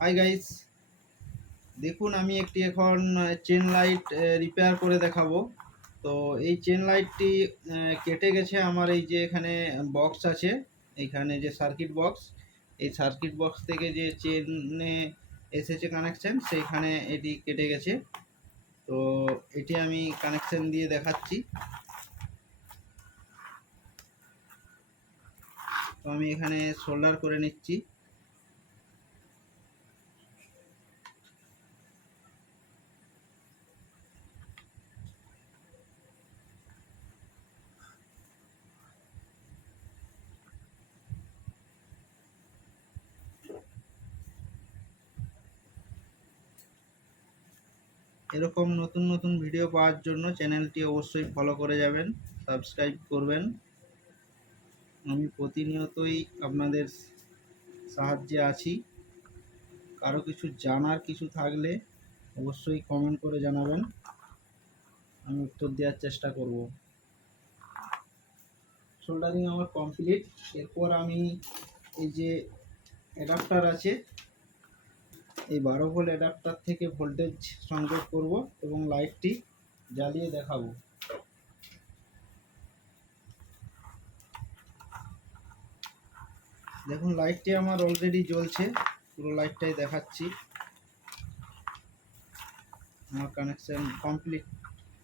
Hi guys, দেখুন আমি একটি এখন চেন লাইট রিপেয়ার করে দেখাবো। তো এই চেন লাইটটি কেটে গেছে। আমার এই যে এখানে বক্স আছে, এইখানে যে সার্কিট বক্স, এই সার্কিট বক্স থেকে যে চেনে এসেছে কানেকশন, সেইখানে এটি কেটে গেছে। তো এটি আমি কানেকশন দিয়ে দেখাচ্ছি। তো আমি এখানে সোল্ডার করে নিচ্ছি। এরকম নতুন নতুন ভিডিও পাওয়ার জন্য চ্যানেলটি অবশ্যই ফলো করে যাবেন, সাবস্ক্রাইব করবেন। আমি প্রতিনিয়তই আপনাদের সাহায্যে আছি। কারো কিছু জানার কিছু থাকলে অবশ্যই কমেন্ট করে জানাবেন, আমি উত্তর দেওয়ার চেষ্টা করব। সোল্ডারিং আমার কমপ্লিট। এরপর আমি এই যে অ্যাডাপ্টার আছে, এই 12 ভোল্ট অ্যাডাপ্টার থেকে ভোল্টেজ সংযোগ করব এবং লাইটটি জ্বালিয়ে দেখাবো। দেখুন লাইটটি আমার অলরেডি জ্বলছে, পুরো লাইটটাই দেখাচ্ছি। আমার কানেকশন কমপ্লিট।